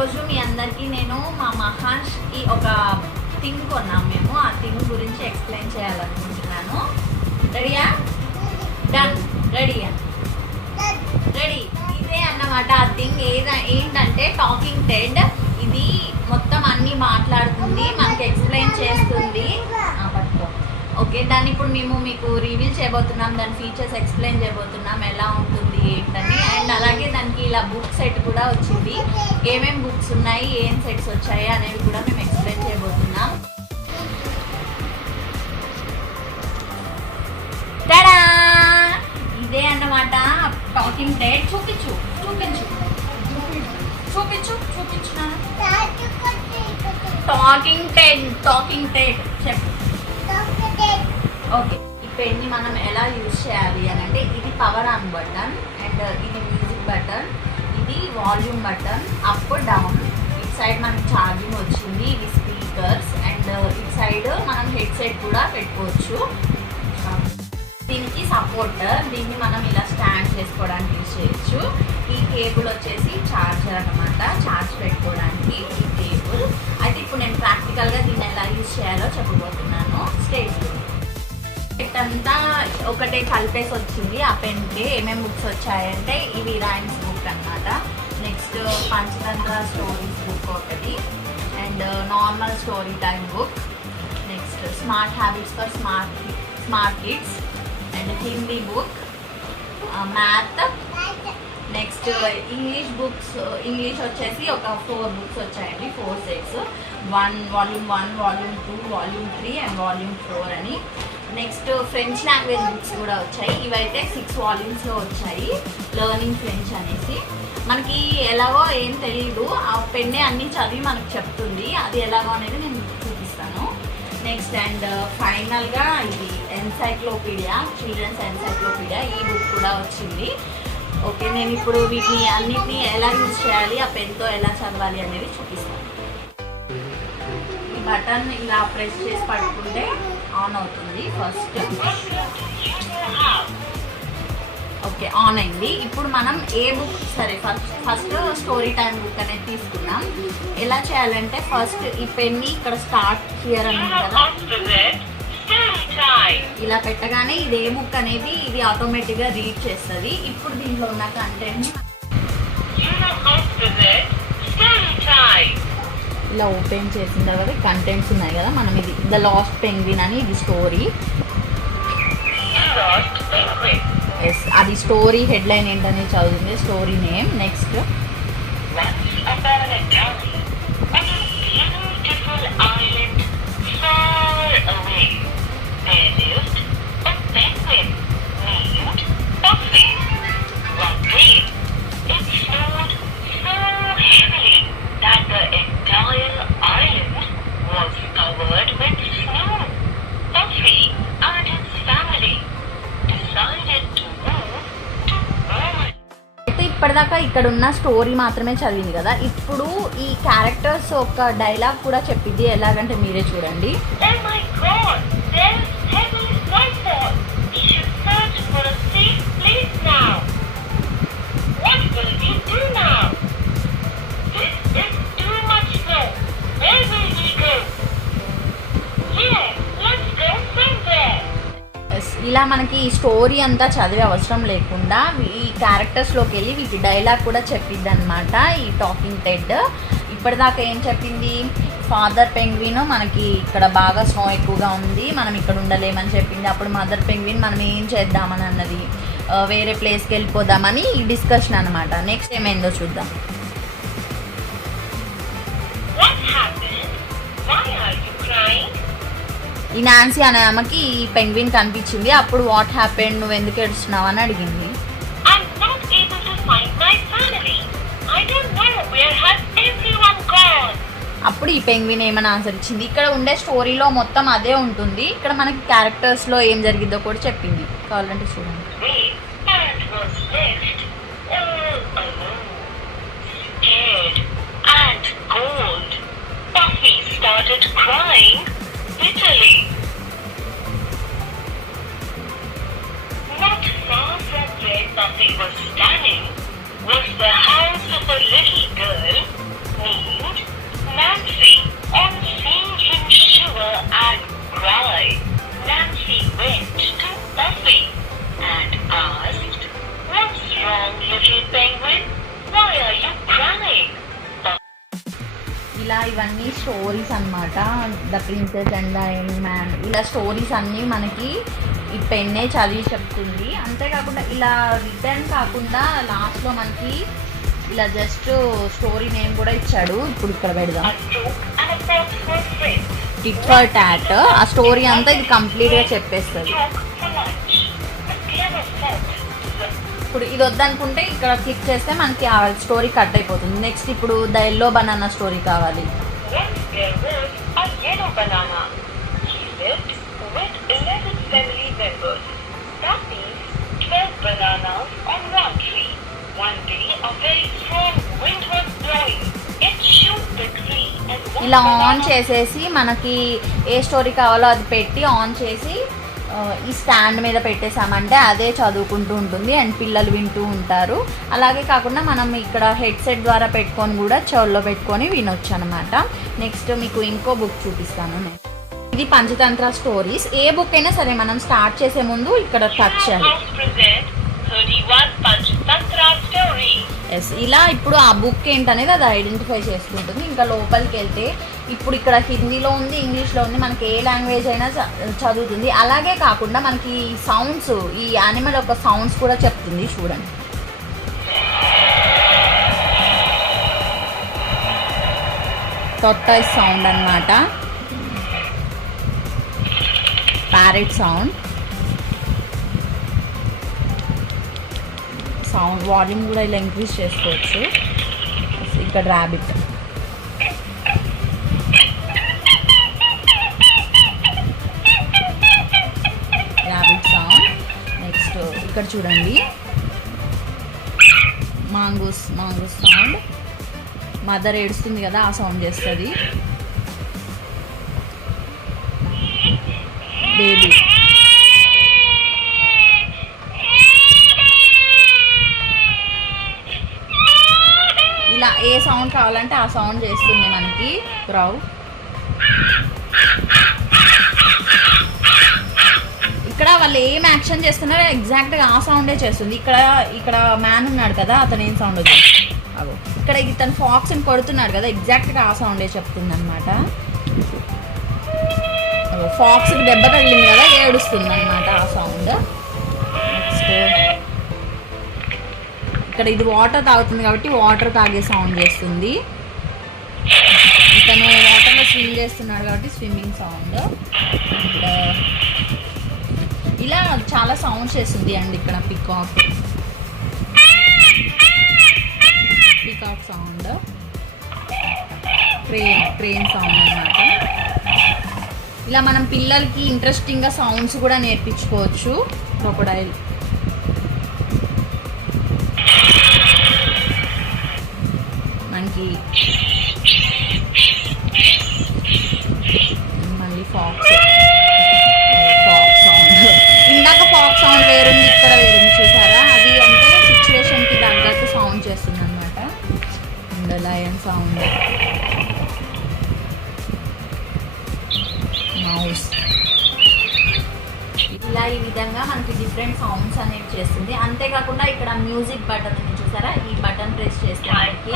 ఈరోజు మీ అందరికీ నేను మా మహాష్కి ఒక థింగ్ కొన్నాం మేము. ఆ థింగ్ గురించి ఎక్స్ప్లెయిన్ చేయాలనుకుంటున్నాను. రెడీయా? డన్. రెడీయా? రెడీ. ఇదే అన్నమాట ఆ థింగ్. ఏంటంటే టాకింగ్ టెడ్. ఇది మొత్తం అన్నీ మాట్లాడుతుంది, మనకి ఎక్స్ప్లెయిన్ చేస్తుంది. పట్టుకో. ఓకే, దాన్ని ఇప్పుడు మేము మీకు రివీల్ చేయబోతున్నాం, దాని ఫీచర్స్ ఎక్స్ప్లెయిన్ చేయబోతున్నాం, ఎలా ఉంటుంది ఏంటని. అండ్ అలాగే దానికి ఇలా బుక్ సెట్ కూడా వచ్చింది. ఏమేం బుక్స్ ఉన్నాయి, ఏం సెట్స్ వచ్చాయి అనేవి కూడా మేము ఎక్స్ప్లెయిన్ చేయబోతున్నాం. టడా! ఇదే అన్నమాట టాకింగ్ టెడ్. చూపించు చూపించు చూపించు చూపించు. టాకింగ్ టెడ్ చెప్పు. ఓకే, ఈ పెన్ని మనం ఎలా యూజ్ చేయాలి అని అంటే, ఇది పవర్ ఆన్ బటన్ అండ్ ఇది మ్యూజిక్ బటన్, ఇది వాల్యూమ్ బటన్, అప్ డౌన్. ఇటు సైడ్ మనకి ఛార్జింగ్ వచ్చింది, ఇవి స్పీకర్స్. అండ్ ఇటు సైడ్ మనం హెడ్సెట్ కూడా పెట్టుకోవచ్చు. దీనికి సపోర్టర్, దీన్ని మనం ఇలా స్టాండ్ చేసుకోవడానికి యూజ్ చేయొచ్చు. ఈ కేబుల్ వచ్చేసి ఛార్జర్ అన్నమాట, ఛార్జ్ పెట్టుకోవడానికి ఈ కేబుల్. అయితే ఇప్పుడు నేను ప్రాక్టికల్గా దీన్ని ఎలా యూజ్ చేయాలో చెప్పబోతున్నాను. స్టేజ్ అంతా ఒకటే కలిపేసి వచ్చింది. ఆ పెన్కి ఏమేమి బుక్స్ వచ్చాయంటే, ఇవి రైమ్స్ బుక్ అన్నమాట, నెక్స్ట్ పంచతంత్ర స్టోరీస్ బుక్ ఒకటి, and normal story time book, next smart habits for smart kids, and Hindi book, math, next English books. English వచ్చేసి ఒక 4 బుక్స్ వచ్చాయండి, 4 sets, volume 1, volume 2, volume 3 and volume 4 అని. Next French language books కూడా వచ్చాయి. ఇవైతే 6 వాల్యూమ్స్లో వచ్చాయి, learning French అనేసి. మనకి ఎలాగో ఏం తెలియదు, ఆ పెన్నే అన్నీ చదివి మనకు చెప్తుంది. అది ఎలాగో అనేది నేను చూపిస్తాను నెక్స్ట్. అండ్ ఫైనల్గా ఇది ఎన్సైక్లోపీడియా, చిల్డ్రన్స్ ఎన్సైక్లోపీడియా, ఈ బుక్ కూడా వచ్చింది. ఓకే, నేను ఇప్పుడు వీటిని అన్నిటినీ ఎలా యూజ్ చేయాలి, ఆ పెన్తో ఎలా చదవాలి అనేది చూపిస్తాను. ఈ బటన్ ఇలా ప్రెస్ చేసి పట్టుకుంటే ఆన్ అవుతుంది ఫస్ట్. ఓకే, ఆన్ అయింది. ఇప్పుడు మనం ఏ బుక్, సరే ఫస్ట్ స్టోరీ టైం బుక్ అనేది తీసుకున్నాం. ఎలా చేయాలంటే, ఫస్ట్ ఈ పెన్ని ఇక్కడ స్టార్ట్ హియర్ అని కదా, ఇలా పెట్టగానే ఇది ఏ బుక్ అనేది ఇది ఆటోమేటిక్గా రీడ్ చేస్తుంది. ఇప్పుడు దీంట్లో ఉన్న కంటెంట్ ఇలా ఓపెన్ చేసిన తర్వాత కంటెంట్స్ ఉన్నాయి కదా, మనం ఇది ద లాస్ట్ పెంగ్విన్ అని, ఇది స్టోరీ. ఎస్, అది స్టోరీ హెడ్లైన్ ఏంటనే చదువుతుంది, స్టోరీ నేమ్. నెక్స్ట్ ఇప్పటిదాకా ఇక్కడ ఉన్న స్టోరీ మాత్రమే చదివింది కదా, ఇప్పుడు ఈ క్యారెక్టర్స్ ఒక డైలాగ్ కూడా చెప్పింది. ఎలాగంటే మీరే చూడండి. ఇలా మనకి ఈ స్టోరీ అంతా చదివే అవసరం లేకుండా ఈ క్యారెక్టర్స్లోకి వెళ్ళి వీటి డైలాగ్ కూడా చెప్పిద్ది అనమాట ఈ టాకింగ్ టెడ్. ఇప్పటిదాకా ఏం చెప్పింది, ఫాదర్ పెంగ్విన్ మనకి ఇక్కడ బాగా స్నో ఎక్కువగా ఉంది, మనం ఇక్కడ ఉండలేమని చెప్పింది. అప్పుడు మదర్ పెంగ్విన్ మనం ఏం చేద్దామని అన్నది, వేరే ప్లేస్కి వెళ్ళిపోదామని ఈ డిస్కషన్ అనమాట. నెక్స్ట్ ఏమైందో చూద్దాం. ఈ నాన్సీ అనే ఆమెకి ఈ పెంగ్విన్ కనిపించింది. అప్పుడు వాట్ హ్యాపెండ్, నువ్వు ఎందుకు ఏడుస్తున్నావు అని అడిగింది. అప్పుడు ఈ పెంగ్విన్ ఏమని ఆన్సర్ ఇచ్చింది. ఇక్కడ ఉండే స్టోరీలో మొత్తం అదే ఉంటుంది, ఇక్కడ మనకి క్యారెక్టర్స్లో ఏం జరిగిందో కూడా చెప్పింది. కావాలంటే చూడండి. Not far from where Buffy was standing was the house of a little girl named Why are you crying? ఇలా ఇవన్నీ స్టోరీస్ అన్నమాట. The princess and the young man, ఇలా స్టోరీస్ అన్నీ మనకి ఈ పెన్నే చదివి చెప్తుంది. అంతేకాకుండా ఇలా రిటర్న్ కాకుండా లాస్ట్లో మనకి ఇలా జస్ట్ స్టోరీ నేమ్ కూడా ఇచ్చాడు. ఇప్పుడు ఇక్కడ పెడదాం, టిట్ ఫర్ టాట్. ఆ స్టోరీ అంతా ఇది కంప్లీట్గా చెప్పేస్తుంది. ఇప్పుడు ఇది వద్దనుకుంటే ఇక్కడ క్లిక్ చేస్తే మనకి ఆ స్టోరీ కట్ అయిపోతుంది. నెక్స్ట్ ఇప్పుడు ద ఎల్లో బనానా స్టోరీ కావాలి. ఇలా ఆన్ చేసేసి మనకి ఏ స్టోరీ కావాలో అది పెట్టి ఆన్ చేసి ఈ స్టాండ్ మీద పెట్టేసామంటే అదే చదువుకుంటూ ఉంటుంది అండ్ పిల్లలు వింటూ ఉంటారు. అలాగే కాకుండా మనం ఇక్కడ హెడ్సెట్ ద్వారా పెట్టుకొని కూడా చెవుల్లో పెట్టుకొని వినొచ్చు అనమాట. నెక్స్ట్ మీకు ఇంకో బుక్ చూపిస్తాను నేను. ఇది పంచతంత్ర స్టోరీస్. ఏ బుక్ అయినా సరే మనం స్టార్ట్ చేసే ముందు ఇక్కడ టచ్ చేయాలి. ఎస్, ఇలా ఇప్పుడు ఆ బుక్ ఏంటనేది అది ఐడెంటిఫై చేసుకుంటుంది. ఇంకా లోపలికి వెళ్తే ఇప్పుడు ఇక్కడ హిందీలో ఉంది, ఇంగ్లీష్లో ఉంది, మనకి ఏ లాంగ్వేజ్ అయినా చదువుతుంది. అలాగే కాకుండా మనకి సౌండ్స్, ఈ యానిమల్ యొక్క సౌండ్స్ కూడా చెప్తుంది. చూడండి, టొర్టాయిస్ సౌండ్ అన్నమాట, ప్యారెట్ సౌండ్, వాల్యూమ్ కూడా ఇలా ఇంక్రీజ్ చేసుకోవచ్చు. ఇక్కడ ర్యాబిట్, సౌండ్. నెక్స్ట్ ఇక్కడ చూడండి, మాంగూస్ సౌండ్. మదర్ ఏడుస్తుంది కదా, ఆ సౌండ్ చేస్తుంది. బేబీ, ఇలా ఏ సౌండ్ కావాలంటే ఆ సౌండ్ చేస్తుంది మనకి. క్రౌ, ఇక్కడ వాళ్ళు ఏం యాక్షన్ చేస్తున్నారో ఎగ్జాక్ట్గా ఆ సౌండే చేస్తుంది. ఇక్కడ మ్యాన్ ఉన్నాడు కదా, అతను ఏం సౌండ్ వచ్చింది, అగో ఇక్కడ ఇతను ఫాక్స్ని కొడుతున్నాడు కదా, ఎగ్జాక్ట్గా ఆ సౌండే చెప్తుంది అనమాట. ఫాక్స్కి దెబ్బ తగిలింది కదా, ఏడుస్తుంది అనమాట ఆ సౌండ్. నెక్స్ట్ ఇక్కడ ఇది వాటర్ తాగుతుంది కాబట్టి వాటర్ తాగే సౌండ్ చేస్తుంది. ఇతను వాటర్లో స్విమ్ చేస్తున్నాడు కాబట్టి స్విమ్మింగ్ సౌండ్. ఇలా చాలా సౌండ్స్ చేస్తుంది అండి. ఇక్కడ పికాక్ సౌండ్, ట్రైన్ సౌండ్ అన్నమాట. ఇలా మనం పిల్లలకి ఇంట్రెస్టింగ్గా సౌండ్స్ కూడా నేర్పించుకోవచ్చు. క్రొకొడైల్, మనకి మళ్ళీ ఫాక్స్ సౌండ్. ఇందాక ఫాక్స్ సౌండ్ వేరుంది, ఇక్కడ వేరుంది, చూసారా? అది అంటే సిచ్యువేషన్కి తగ్గట్టు సౌండ్ చేస్తుంది అనమాట. And lion sound, mouse. ఇలా ఈ విధంగా మనకి డిఫరెంట్ సౌండ్స్ అనేవి చేస్తుంది. అంతేకాకుండా ఇక్కడ మ్యూజిక్ బటన్ ఉంది చూసారా, ఈ బటన్ ప్రెస్ చేస్తే మనకి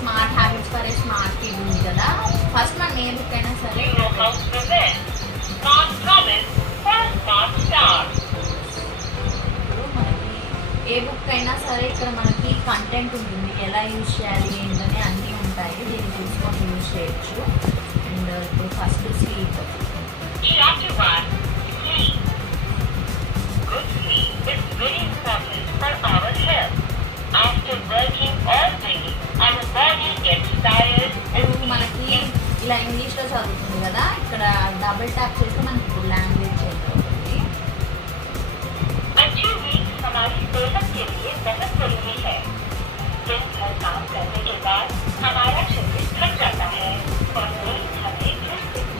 smart habits for a smart kid ఉంది కదా. ఫస్ట్ మనం ఏ బుక్ అయినా సరే ఏ బుక్ అయినా సరే ఇక్కడ మనకి కంటెంట్ ఉంటుంది, ఎలా యూజ్ చేయాలి ఏంటనే అన్నీ ఉంటాయి. దీన్ని చూసుకొని యూజ్ చేయొచ్చు. అండ్ ఇప్పుడు ఫస్ట్ స్లీప్. మనకి ఇలా ఇంగ్లీష్లో చదువుతుంది కదా, ఇక్కడ డబుల్ ట్యాప్ చేస్తే మనకి ఇప్పుడు లాంగ్వేజ్ చేంజ్ అవుతుంది.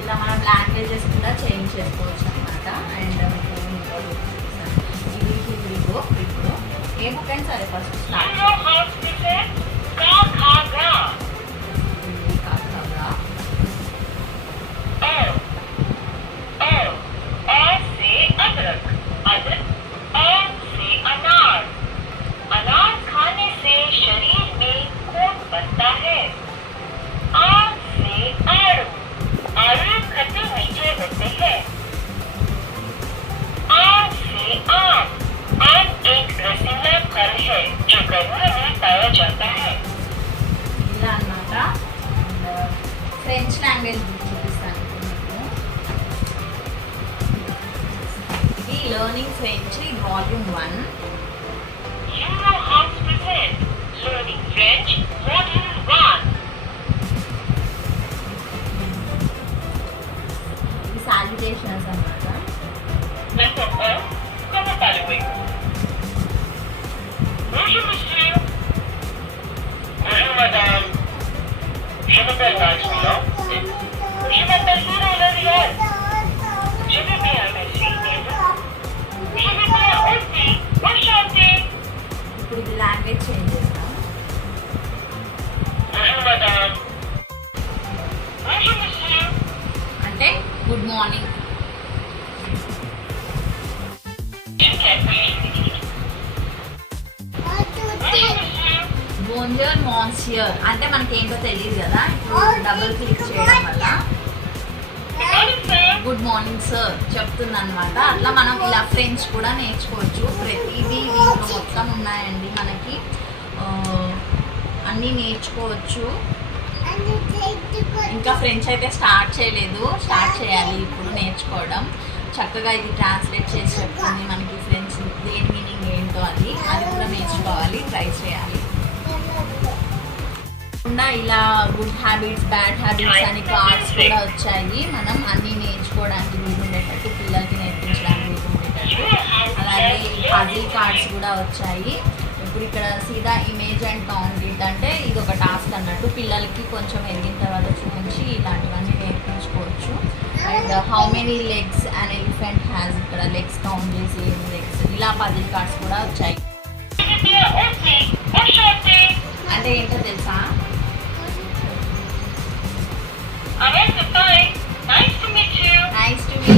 ఇలా మనం లాంగ్వేజ్ లాంగ్వేజెస్ కూడా చేంజ్ చేసుకోవచ్చు అనమాట. అండ్ మీకు ఇంకోటి చూపిస్తాను. ఇది హిందీ బుక్. ఇప్పుడు ఏ బుక్ అయినా సరే first start Zero house present. Ka kha ga. Hindi కాకుండా O. O. A से अदरक. अदरक. A से अनार. अनार खाने से शरीर में खून बनता है. आ से आड़ू. आड़ू खट्टे मीठे होते हैं. आम से आम. आम एक रसीला फल है जो गर्मियों में पाया जाता है. ఇలా అనమాట. అండ్ ఫ్రెంచ్ లాంగ్వేజ్ బుక్ చూపిస్తాను ఇప్పుడు మీకు. ఇది learning French volume 1. Euro House present Learning French Module 1. ఇది సాల్యుటేషన్స్ అనమాట. Letter O. Comment following. Bonjour monsieur. Bonjour madame. Je m'appelle Maximilien. Je m'appelle Hiro L'Oréal. Je vais bien, merci. Et vous? Je vais bien aussi. Enchanté. ఇప్పుడు ఇది language change చేస్తాం. Bonjour madame. Bonjour monsieur. అంటే good morning. Je t'appelle. Bonjour monsieur. బోన్జర్ మాన్సియర్ అంటే మనకి ఏంటో తెలియదు కదా. ఇప్పుడు డబుల్ క్లిక్ చేయడం వల్ల Good morning sir. Good morning sir చెప్తుంది అనమాట. అట్లా మనం ఇలా ఫ్రెంచ్ కూడా నేర్చుకోవచ్చు. ప్రతిదీ దీంట్లో మొత్తం ఉన్నాయండి మనకి. అన్నీ నేర్చుకోవచ్చు. ఇంకా ఫ్రెంచ్ అయితే స్టార్ట్ చేయలేదు, స్టార్ట్ చేయాలి ఇప్పుడు నేర్చుకోవడం. చక్కగా ఇది ట్రాన్స్లేట్ చేసి చెప్తుంది మనకి ఫ్రెంచ్ దేని మీనింగ్ ఏంటో అది కూడా నేర్చుకోవాలి, ట్రై చేయాలి. ఇలా గుడ్ హ్యాబిట్స్ బ్యాడ్ హ్యాబిట్స్ అని కార్డ్స్ కూడా వచ్చాయి. మనం అన్నీ నేర్చుకోవడానికి వీలు ఉండేటట్టు, పిల్లలకి నేర్పించడానికి వీలు ఉండేటట్టు. అలాగే పజిల్ కార్డ్స్ కూడా వచ్చాయి. ఇప్పుడు ఇక్కడ సీదా ఇమేజ్ అండ్ కౌంట్ ఇట్ అంటే ఇది ఒక టాస్క్ అన్నట్టు. పిల్లలకి కొంచెం ఎదిగిన తర్వాత చూపించి ఇలాంటివన్నీ నేర్పించుకోవచ్చు. And how many legs and elephant has ఇక్కడ లెగ్స్ కౌంట్ చేసి లెగ్స్ ఇలా పజిల్ కార్డ్స్ కూడా వచ్చాయి. Je vais bien aussi. Enchanté. అంటే ఏంటో తెలుసా? Arrête, bye. Nice to meet you. Nice to meet